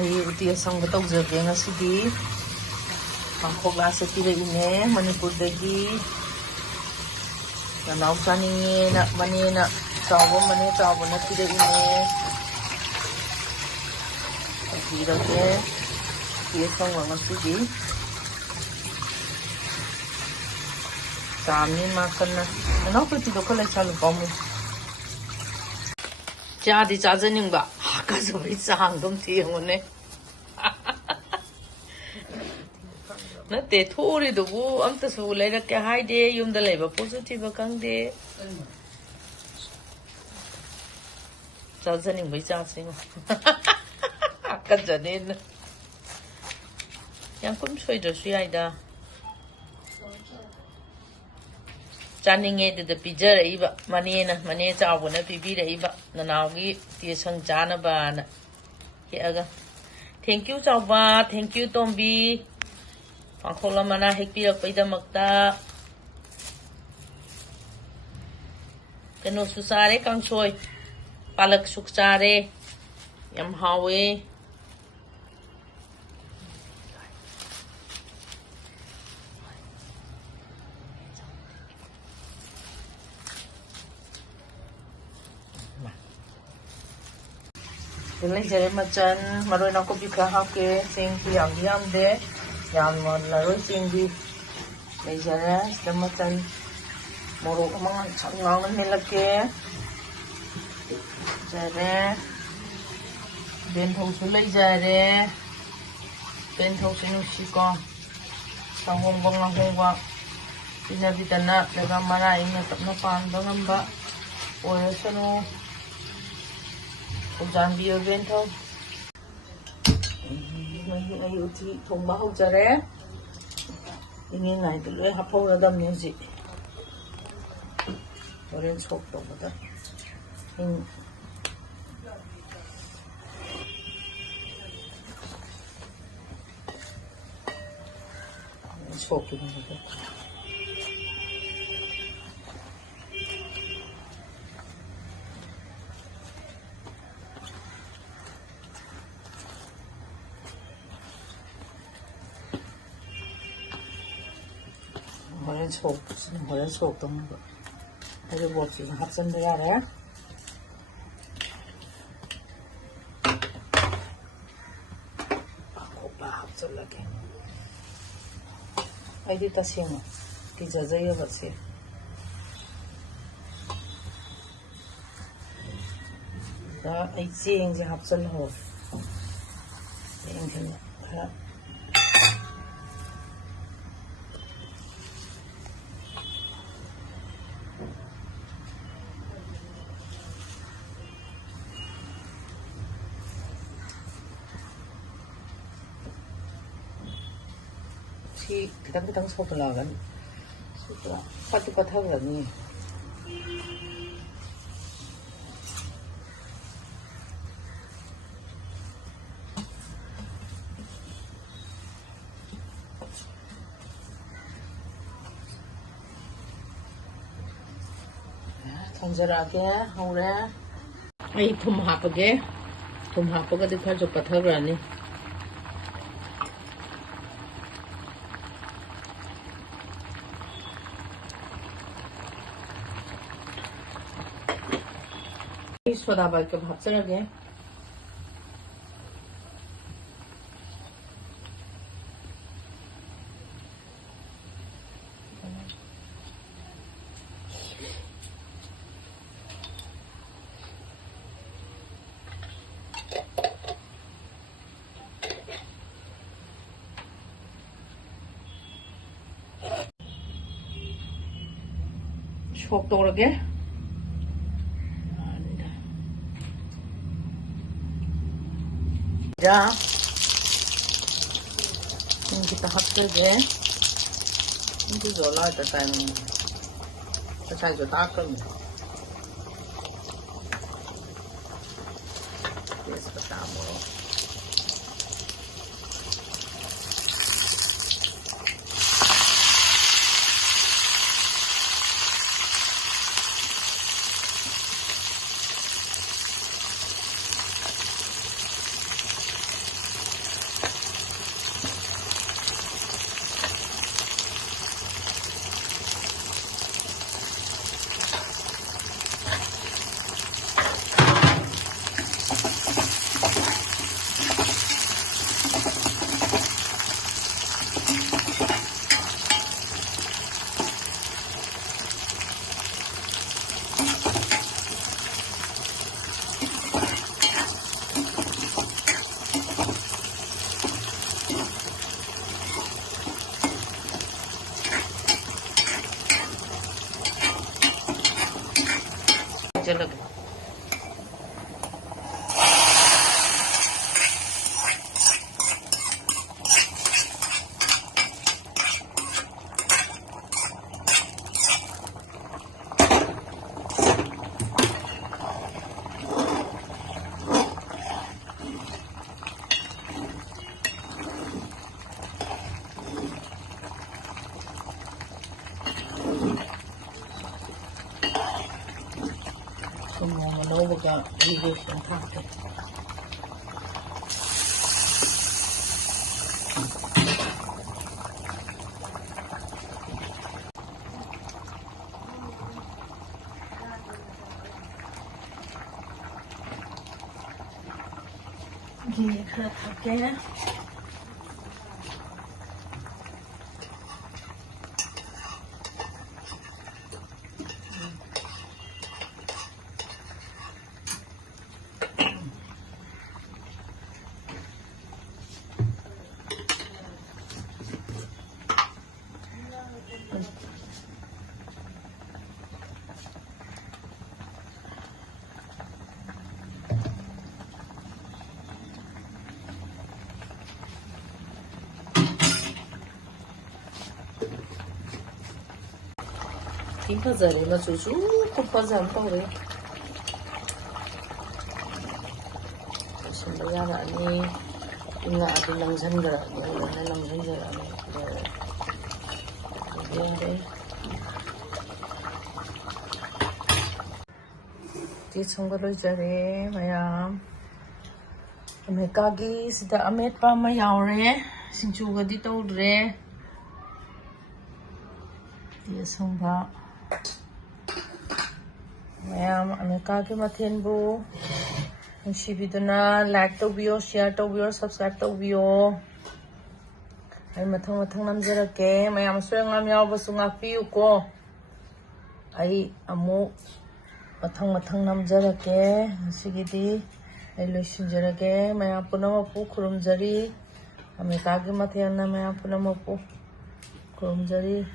ꯑꯩ ꯎꯇꯤ ꯑꯁꯪꯕ ꯇꯧꯖꯒꯦ ꯉꯁꯤꯗꯤ ꯄꯥꯡꯈꯣꯛꯂꯥꯁꯦ ꯄꯤꯔꯛꯏꯅꯦ ꯃꯅꯤꯄꯨꯔꯗꯒꯤ ꯅꯅꯥꯎ ꯆꯥꯅꯤꯡꯉꯦꯅ ꯃꯅꯦꯅ ꯃꯅꯦ ꯆꯥꯎꯕꯅ ꯄꯤꯔꯛꯏꯅꯦ ꯄꯤꯔꯒꯦ ꯎꯇꯤ ꯑꯁꯪꯕ ꯉꯁꯤꯗꯤ ꯆꯥꯝꯅꯤ ꯃꯥ ꯀꯟꯅ ꯅꯅꯥꯎ ꯄꯦꯇꯤꯗꯣ ꯈꯔ ꯂꯩꯁꯜꯂꯨ ꯄꯥꯝꯃꯨ ꯆꯥꯗꯤ ꯆꯥꯖꯅꯤꯡꯕ ꯍꯥꯀꯠꯆꯕꯒꯤ ꯆꯥꯡꯗꯣ ꯑꯝꯇ ꯌꯦꯡꯉꯨꯅꯦ ꯅꯠꯇꯦ ꯊꯣꯛꯎꯔꯤꯗꯨꯕꯨ ꯑꯝꯇꯁꯨ ꯂꯩꯔꯛꯀꯦ ꯍꯥꯏꯗꯦ ꯌꯨꯝꯗ ꯂꯩꯕ ꯄꯣꯠꯁꯨ ꯊꯤꯕ ꯈꯪꯗꯦ ꯆꯥꯖꯅꯤꯡꯕꯩ ꯆꯥꯁꯤꯉꯣ ꯍꯥꯀꯠꯆꯅꯦꯅ ꯌꯥꯝ ꯀꯨꯝ ꯁꯣꯏꯗ꯭ꯔꯁꯨ ꯌꯥꯏꯗ ꯆꯥꯅꯤꯡꯉꯦ ꯑꯗꯨꯗ ꯄꯤꯖꯔꯛꯏꯕ ꯃꯅꯦ ꯆꯥꯎꯕꯅ ꯄꯤꯕꯤꯔꯛꯏꯕ ꯅꯅꯥꯎꯒꯤ ꯇꯦꯁꯪ ꯆꯥꯅꯕꯅ ꯍꯦꯛꯑꯒ ꯊꯦꯡꯀ꯭ꯌꯨ ꯆꯥꯎꯕ ꯊꯦꯡꯀ꯭ꯌꯨ ꯇꯣꯝꯕꯤ ꯄꯥꯡꯈꯣꯛꯂꯥ ꯃꯅꯥ ꯍꯦꯛꯄꯤꯔꯛꯄꯩꯗꯃꯛꯇ ꯀꯩꯅꯣꯁꯨ ꯆꯥꯔꯦ ꯀꯥꯡꯁꯣꯏ ꯄꯥꯂꯛꯁꯨ ꯆꯥꯔꯦ ꯌꯥꯝ ꯍꯥꯎꯋꯦ ꯂꯩꯖꯔꯦ ꯃꯆꯜ ꯃꯔꯣꯏ ꯅꯥꯀꯨꯞꯄꯤ ꯈꯔ ꯍꯥꯞꯀꯦ ꯆꯦꯡꯁꯨ ꯌꯥꯝꯗꯤ ꯌꯥꯝꯗꯦ ꯌꯥꯝꯃꯜꯂꯔꯣꯏ ꯆꯦꯡꯗꯤ ꯂꯩꯖꯔꯦ ꯁꯤꯗ ꯃꯆꯜ ꯃꯣꯔꯣꯛ ꯑꯃ ꯉꯥꯡꯁꯪ ꯉꯥꯡꯅ ꯃꯦꯠꯂꯛꯀꯦ ꯂꯩꯖꯔꯦ ꯕꯦꯟꯊꯧꯁꯨ ꯂꯩꯖꯔꯦ ꯕꯦꯟꯊꯧꯁꯦ ꯅꯨꯡꯁꯤꯀꯣ ꯁꯪꯍꯣꯡꯕ ꯉꯥꯍꯣꯡꯕ ꯄꯤꯅꯕꯤꯗꯅ ꯂꯩꯕꯥꯛ ꯃꯔꯥ ꯏꯪꯅ ꯇꯞꯅ ꯄꯥꯟꯕ ꯉꯝꯕ ꯑꯣꯏꯔꯁꯅꯨ ꯎꯖꯥꯟꯕꯤꯌꯨ ꯕꯦꯟꯊꯧ ꯑꯩ ꯎꯇꯤ ꯊꯣꯡꯕ ꯍꯧꯖꯔꯦ ꯏꯪꯉꯤꯉꯩꯗ ꯂꯣꯏ ꯍꯥꯞꯍꯧꯔꯗꯕꯅꯤ ꯍꯧꯖꯤꯛ ꯍꯣꯔꯦꯟ ꯁꯣꯛ ꯇꯧꯕꯗ ꯁꯣꯛꯈꯤꯕꯅꯤꯗ ꯍꯣꯔꯦꯟ ꯁꯣꯛ ꯇꯧꯅꯕ ꯍꯩꯔꯤꯕꯣꯞꯁꯤꯁꯨ ꯍꯥꯞꯆꯤꯟꯕ ꯌꯥꯔꯦ ꯄꯥꯡꯈꯣꯛꯂꯥ ꯍꯥꯞꯆꯤꯜꯂꯒꯦ ꯑꯩꯗꯤ ꯇꯁꯦꯡꯅ ꯀꯤꯖꯖꯩꯑꯕ ꯁꯤ ꯑꯩ ꯆꯦꯡꯁꯦ ꯍꯥꯞꯆꯤꯜꯍꯧꯔꯦ ꯆꯦꯡꯁꯤꯅ ꯈꯔ khitang khitang sop lagan sudah pati patah lagi ꯊꯣꯡꯖꯔꯛꯑꯒꯦ ꯍꯧꯔꯦ ꯑꯩ ꯊꯨꯝ ꯍꯥꯞꯄꯒꯦ ꯊꯨꯝ ꯍꯥꯞꯄꯒꯗꯤ ꯈꯔꯁꯨ ꯄꯠꯊꯈ꯭ꯔꯅꯤ 소다 밖에 밥자르게 속 떠오르게 자, kita 합쳐게 이제 올라갈 때는 살짝 닦으면 그래서 땀으로 ꯊꯨꯝ ꯂꯧꯕꯒ ꯏꯒꯦ ꯊꯥꯛꯀꯦ ghee khá thake fazare machuchu ko fazam tawre simba yana ani inga adu langjan gara ne langjan jara ne ti chongba loi jare mayam amekagi sida ametpa ma yaure singchu ga di tawre ti songba mayam ameka ke mathen bu nungshibiduna like tawbiyo share tawbiyo subscribe tawbiyo ai mathang namjarake mayam soyangam yawbasu ngapiyu ko ai amu mathang namjarake sigidi ai loisinjarake mayam punamapu khurumjari ameka ke mathen na mayam punamapu khurumjari